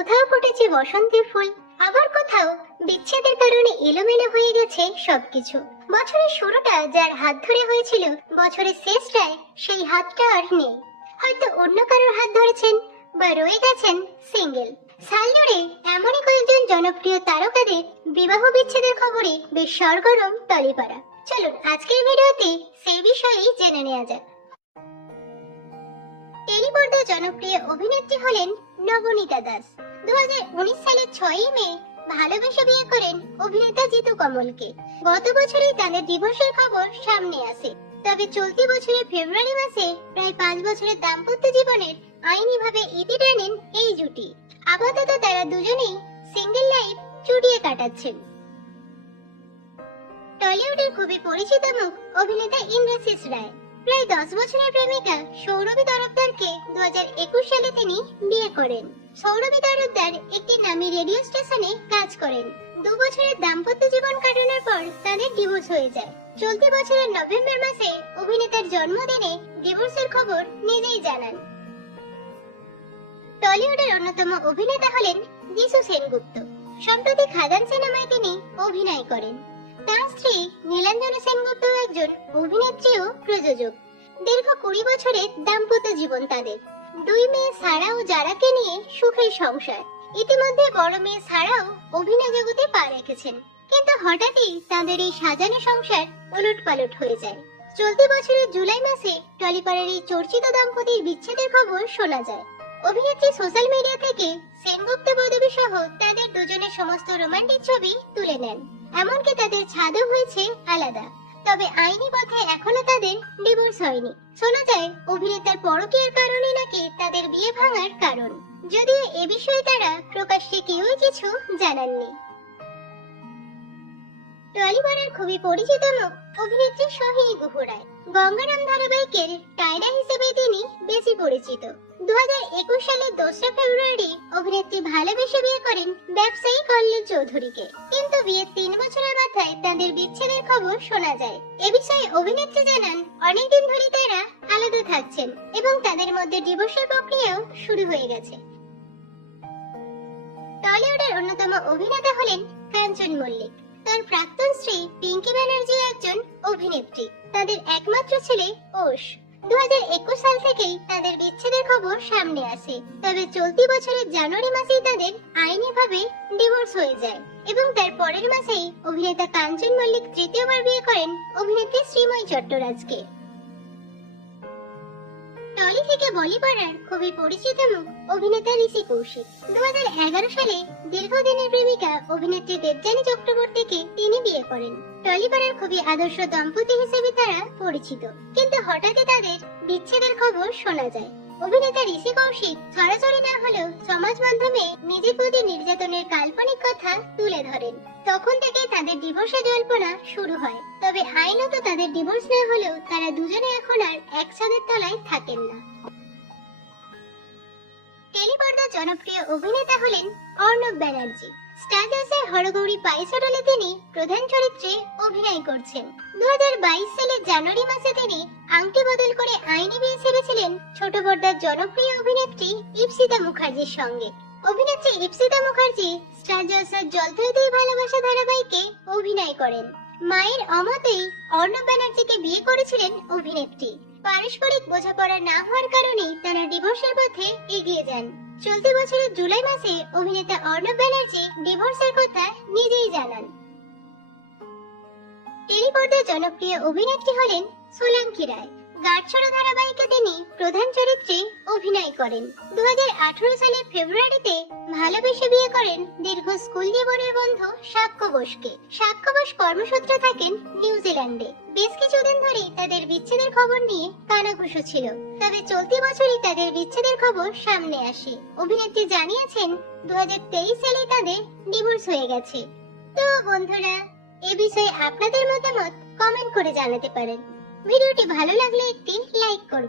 কোথাও ফুটেছে বসন্তের ফুল, আবার কোথাও বিচ্ছেদের কারণে এলোমেলো হয়ে গেছে সবকিছু। বছরের শুরুটা যার হাত ধরে হয়েছিল, বছরের শেষটায় সেই হাতটা আর নেই। হয়তো অন্য কারোর হাত ধরেছেন বা রয়ে গেছেন সিঙ্গেল সাল জুড়ে এমনই কয়েকজন জনপ্রিয় তারকাদের বিবাহ বিচ্ছেদের খবরে বেশ সরগরম টলিপাড়া চলুন, আজকের ভিডিওতে সেই বিষয়েই জেনে নেওয়া যাক। টেলিপর্দা জনপ্রিয় অভিনেত্রী হলেন নবনীতা দাস। মে বিয়ে করেন অভিনেতা জিতু কমলকে। গত বছরই তাদের ডিভোর্সের খবর সামনে আসে। তবে চলতি বছরের ফেব্রুয়ারি মাসে প্রায় পাঁচ বছরের দাম্পত্য জীবনের আইনিভাবে ইতি টানেন এই জুটি। আপাতত তারা দুজনেই সিঙ্গেল লাইফ চুটিয়ে কাটাচ্ছেন। টলিউডের খুবই পরিচিত মুখ অভিনেতা ইন্দ্রশিস রায়। প্রায় দশ বছরের প্রেমিকা সৌরভী তরফদারকে দু সালে তিনি বিয়ে করেন। সৌরভী তরফদার একটি নামি রেডিও স্টেশনে কাজ করেন। দু বছরের দাম্পত্য জীবন কাটানোর পর তাদের ডিভোর্স হয়ে যায়। চলতি বছরের নভেম্বর মাসে অভিনেতার জন্মদিনে ডিভোর্সের খবর নিজেই জানান। টলিউডের অন্যতম অভিনেতা হলেন যিশু সেনগুপ্ত। সম্প্রতি খাদান সিনেমায় তিনি অভিনয় করেন। তার স্ত্রী নীলাঞ্জনা সেনগুপ্ত একজন অভিনেত্রী ও প্রযোজক। দীর্ঘ কুড়ি বছরের দাম্পত্য জীবন তাদের। দুই মেয়ে সারা ও জারাকে নিয়ে সুখের সংসার। ইতিমধ্যে বড় মেয়ে সারাও অভিনয় জগতে পা রেখেছেন। কিন্তু হঠাৎই তাদের এই সাজানো সংসার উলট পালট হয়ে যায়। চলতি বছরের জুলাই মাসে টলিপাড়ার এই চর্চিত দম্পতির বিচ্ছেদের খবর শোনা যায়। অভিনেত্রী সোশ্যাল মিডিয়া থেকে সেনগুপ্ত পদবী সহ তাদের দুজনের সমস্ত রোমান্টিক ছবি তুলে নেন। এমনকি তাদের ছাদও হয়েছে আলাদা। তবে আইনি পথে এখনও তাদের ডিভোর্স হয়নি। শোনা যায়, অভিনেতার পরকীয়ার কারণে নাকি তাদের বিয়ে ভাঙার কারণ। যদিও এ বিষয়ে তারা প্রকাশ্যে কেউই কিছু জানাননি। টলিপাড়ার খুবই পরিচিত মুখ অভিনেত্রী সোহিনী গুহ রায়। গঙ্গারাম ধারাবাহিকের টায়রা হিসেবে তিনি বেশি পরিচিত। দু সালের দোসরা ফেব্রুয়ারি অভিনেত্রী ভালোবেসে বিয়ে করেন ব্যবসায়ী কল্যাণ চৌধুরীকে। কিন্তু বিয়ের তিন বছরের মাথায় তাদের বিচ্ছেদের খবর শোনা যায়। এ বিষয়ে অভিনেত্রী জানান, অনেকদিন ধরে তারা আলাদা থাকছেন এবং তাদের মধ্যে ডিভোর্সের প্রক্রিয়াও শুরু হয়ে গেছে। টলিউডের অন্যতম অভিনেতা হলেন কাঞ্চন মল্লিক। তার প্রাক্তন স্ত্রী পিঙ্কি ব্যানার্জি একজন অভিনেত্রী। তাদের একমাত্র ছেলে হাজার একুশ সাল থেকেই তাদের বিচ্ছেদের খবর সামনে আসে। তবে চলতি বছরের জানুয়ারি মাসেই তাদের আইনিভাবে ডিভোর্স হয়ে যায় এবং তার পরের মাসেই অভিনেতা কাঞ্চন মল্লিক তৃতীয়বার বিয়ে করেন অভিনেত্রী শ্রীময়ী চট্টরাজকে। টলি থেকে বলি পাড়ার খুবই পরিচিত মুখ অভিনেতা ঋষি কৌশিক। দু হাজার এগারো সালে দীর্ঘদিনের প্রেমিকা অভিনেত্রী দেবযানী চক্রবর্তীকে তিনি বিয়ে করেন। টলিপাড়ার খুবই আদর্শ দম্পতি হিসেবে তারা পরিচিত। কিন্তু হঠাৎই তাদের বিচ্ছেদের খবর শোনা যায়। অভিনেতা ঋষি কৌশিক সরাসরি না হলেও সমাজ মাধ্যমে নিজের প্রতি নির্যাতনের কাল্পনিক কথা তুলে ধরেন। তখন থেকে তাদের ডিভোর্সের জল্পনা শুরু হয়। তবে আইনত তাদের ডিভোর্স না হলেও তারা দুজনে এখন আর এক ছাদের তলায় থাকেন না। টেলিপর্দার জনপ্রিয় অভিনেতা হলেন অর্ণব ব্যানার্জি। স্টার জলসায় হরগৌরী পাইসডলে তিনি প্রধান চরিত্রে অভিনয় করছেন। দু হাজার বাইশ সালের জানুয়ারি মাসে তিনি আংটি ছোট পর্দার জনপ্রিয় অভিনেত্রী ইপসিতা মুখার্জির সঙ্গে। অভিনেত্রী ইপসিতা মুখার্জি স্টার জলসার জলথইতেই ভালোবাসা ধারাবাহিকে অভিনয় করেন। মায়ের অমতেই অর্ণব ব্যানার্জিকে বিয়ে করেছিলেন অভিনেত্রী। পারস্পরিক বোঝাপড়া না হওয়ার কারণে তারা ডিভোর্সের পথে এগিয়ে যান। চলতি বছরের জুলাই মাসে অভিনেতা অর্ণব ব্যানার্জি ডিভোর্সের কথা নিজেই জানান। টেলিপর্দার জনপ্রিয় অভিনেত্রী হলেন সোলাঙ্কি রায়। গাঢ়ছড়া ধারাবাহিকে তিনি প্রধান চরিত্রে অভিনয় করেন। দু সালের ফেব্রুয়ারিতে ভালোবেসে বিয়ে করেন দীর্ঘ স্কুল জীবনের বন্ধু সাক্ষ্য বোসকে। সাক্ষ্য বোস কর্মসূত্রে থাকেন নিউজিল্যান্ডে বেশ কিছুদিন ধরেই তাদের বিচ্ছেদের খবর নিয়ে কানাঘুষো ছিল। তবে চলতি বছরই তাদের বিচ্ছেদের খবর সামনে আসে। অভিনেত্রী জানিয়েছেন দু হাজার তেইশ সালে তাদের ডিভোর্স হয়ে গেছে। তো বন্ধুরা, এ বিষয়ে আপনাদের মতামত কমেন্ট করে জানাতে পারেন। ভিডিওটি ভালো লাগলে একটি লাইক করবেন